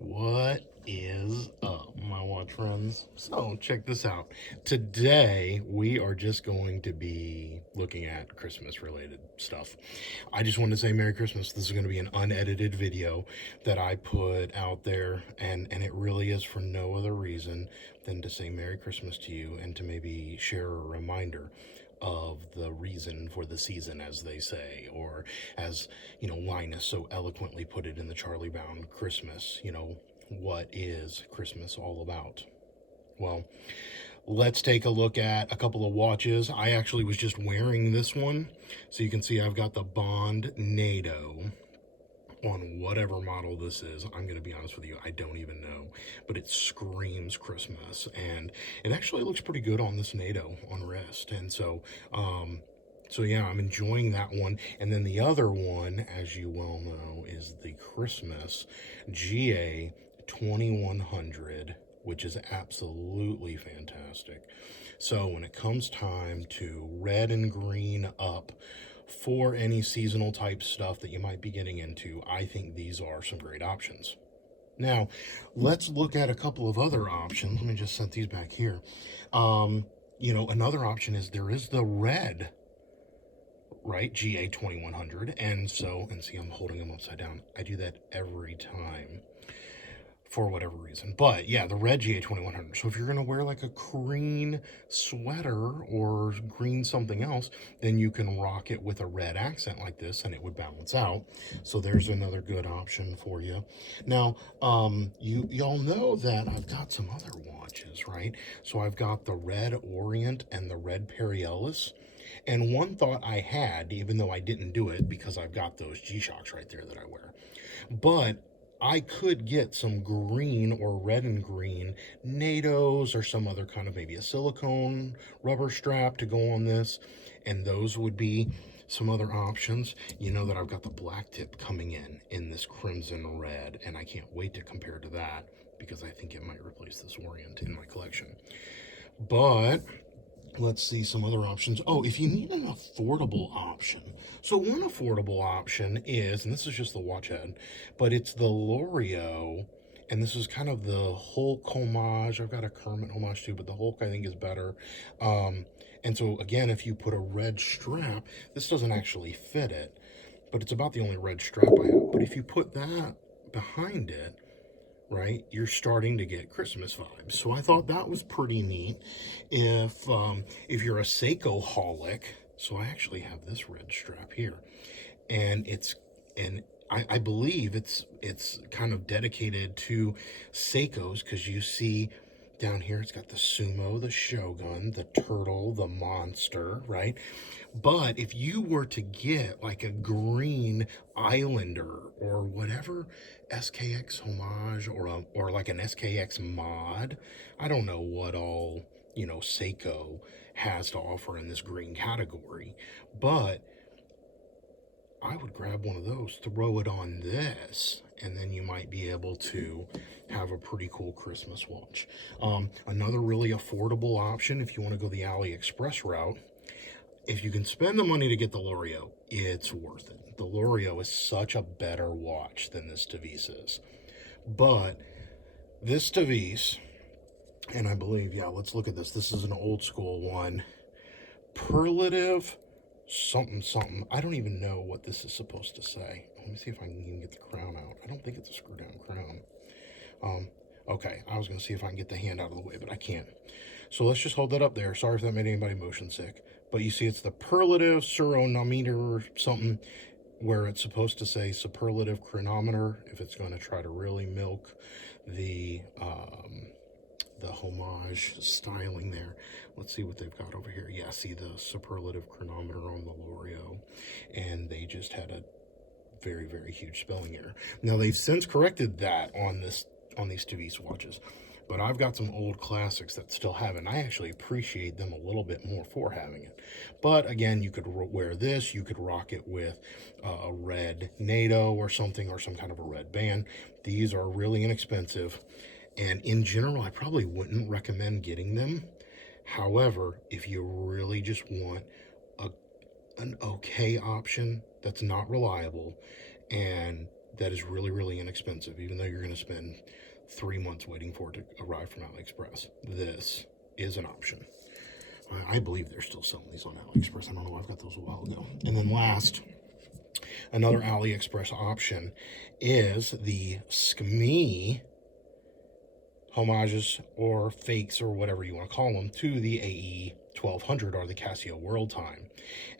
What is up, my watch friends? So, check this out. Today, we are just going to be looking at Christmas related stuff. I just wanted to say Merry Christmas. This is going to be an unedited video that I put out there, and it really is for no other reason than to say Merry Christmas to you and to maybe share a reminder of the reason for the season, as they say, or as, Linus so eloquently put it in the Charlie Brown Christmas, what is Christmas all about? Well, let's take a look at a couple of watches. I actually was just wearing this one, so you can see I've got the Bond NATO on whatever model this is. I'm going to be honest with you, I don't even know, but it screams Christmas, and it actually looks pretty good on this NATO on wrist. And so yeah, I'm enjoying that one. And then the other one, as you well know, is the Christmas GA 2100, which is absolutely fantastic. So when it comes time to red and green up for any seasonal type stuff that you might be getting into, I think these are some great options. Now, let's look at a couple of other options. Let me just set these back here. Another option is there is the red, right, GA 2100. And see, I'm holding them upside down. I do that every time for whatever reason. But yeah, the red GA 2100. So if you're going to wear like a green sweater or green something else, then you can rock it with a red accent like this and it would balance out. So there's another good option for you. Now, y'all know that I've got some other watches, right? So I've got the red Orient and the red Perry Ellis. And one thought I had, even though I didn't do it because I've got those G-Shocks right there that I wear, but I could get some green or red and green NATOs or some other kind of, maybe a silicone rubber strap to go on this, and those would be some other options. You know that I've got the black tip coming in this crimson red, and I can't wait to compare to that because I think it might replace this Orient in my collection. But let's see some other options. Oh, if you need an affordable option. So one affordable option is, and this is just the watch head, but it's the L'Oreal, and this is kind of the Hulk homage. I've got a Kermit homage too, but the Hulk I think is better. And so again, if you put a red strap, this doesn't actually fit it, but it's about the only red strap I have. But if you put that behind it, right, you're starting to get Christmas vibes. So I thought that was pretty neat. If you're a Seiko-holic, so I actually have this red strap here, and I believe it's kind of dedicated to Seikos, because you see down here it's got the Sumo, the Shogun, the Turtle, the Monster, right? But if you were to get like a green Islander or whatever SKX homage, or like an SKX mod, I don't know what all, Seiko has to offer in this green category, but I would grab one of those, throw it on this, and then you might be able to have a pretty cool Christmas watch. Another really affordable option, if you want to go the AliExpress route, if you can spend the money to get the L'Oreal, it's worth it. The L'Oreal is such a better watch than this Tavis is. But this Tavis, and I believe, yeah, let's look at this. This is an old school one. Perlative something. I don't even know what this is supposed to say. Let me see if I can even get the crown out. I don't think it's a screw down crown. Okay, I was going to see if I can get the hand out of the way, but I can't. So let's just hold that up there. Sorry if that made anybody motion sick. But you see it's the Perlative Suronometer or something, where it's supposed to say superlative chronometer if it's going to try to really milk the homage styling there. Let's see what they've got over here. Yeah, see the superlative chronometer on the L'Oreal, and they just had a very, very huge spelling error. Now they've since corrected that on these Tavis watches, but I've got some old classics that still have it, and I actually appreciate them a little bit more for having it. But again, you could wear this, you could rock it with a red NATO or something, or some kind of a red band. These are really inexpensive, and in general, I probably wouldn't recommend getting them. However, if you really just want an okay option that's not reliable, and that is really, really inexpensive, even though you're going to spend 3 months waiting for it to arrive from AliExpress. This is an option. I believe they're still selling these on AliExpress. I don't know, I've got those a while ago. And then last, another AliExpress option is the SKME homages or fakes or whatever you want to call them to the AE 1200 or the Casio World Time.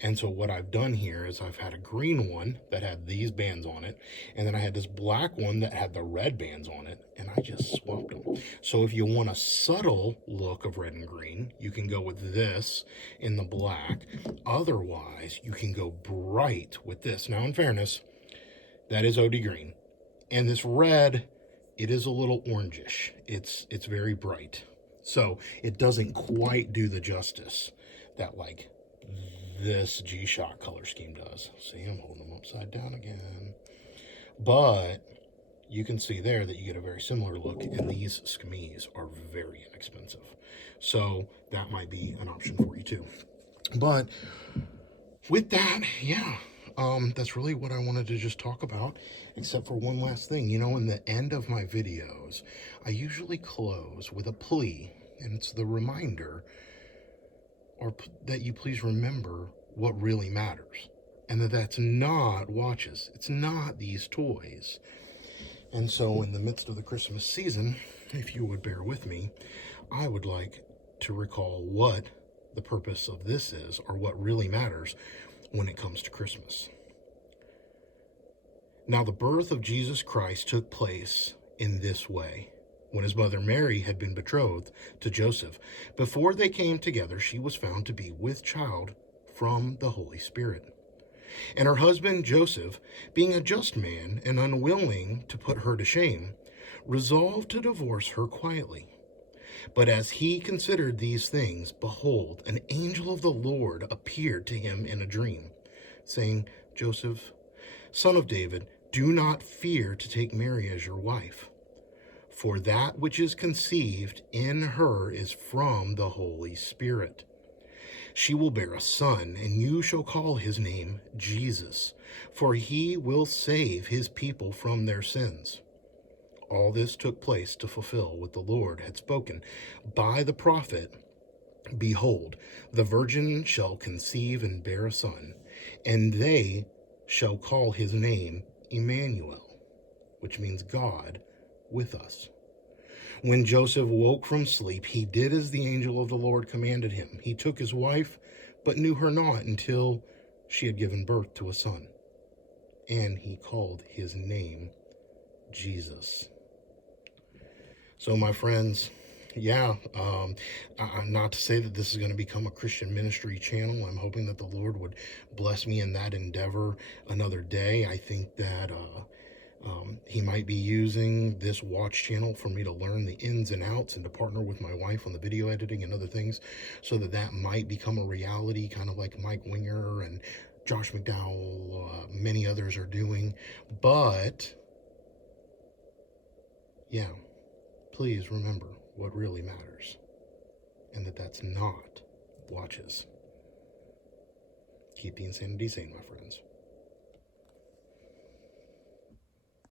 And so what I've done here is I've had a green one that had these bands on it, and then I had this black one that had the red bands on it, and I just swapped them. So if you want a subtle look of red and green, you can go with this in the black. Otherwise, you can go bright with this. Now, in fairness, that is OD green. And this red, it is a little orangish. It's very bright. So it doesn't quite do the justice that like this G-Shock color scheme does. See, I'm holding them upside down again. But you can see there that you get a very similar look, and these SKMEs are very inexpensive. So that might be an option for you too. But with that, yeah, that's really what I wanted to just talk about, except for one last thing. You know, in the end of my videos, I usually close with a plea, and it's the reminder or that you please remember what really matters, and that's not watches. It's not these toys. And so in the midst of the Christmas season, if you would bear with me, I would like to recall what the purpose of this is, or what really matters when it comes to Christmas. Now, the birth of Jesus Christ took place in this way. When his mother Mary had been betrothed to Joseph, before they came together, she was found to be with child from the Holy Spirit. And her husband Joseph, being a just man and unwilling to put her to shame, resolved to divorce her quietly. But as he considered these things, behold, an angel of the Lord appeared to him in a dream, saying, Joseph, son of David, do not fear to take Mary as your wife, for that which is conceived in her is from the Holy Spirit. She will bear a son, and you shall call his name Jesus, for he will save his people from their sins. All this took place to fulfill what the Lord had spoken by the prophet. Behold, the virgin shall conceive and bear a son, and they shall call his name Emmanuel, which means God with us. When Joseph woke from sleep, he did as the angel of the Lord commanded him. He took his wife, but knew her not until she had given birth to a son. And he called his name Jesus. So, my friends, yeah, not to say that this is going to become a Christian ministry channel. I'm hoping that the Lord would bless me in that endeavor another day. I think that he might be using this watch channel for me to learn the ins and outs and to partner with my wife on the video editing and other things, so that might become a reality, kind of like Mike Winger and Josh McDowell, many others are doing. But yeah, please remember what really matters, and that's not watches. Keep the insanity sane, my friends.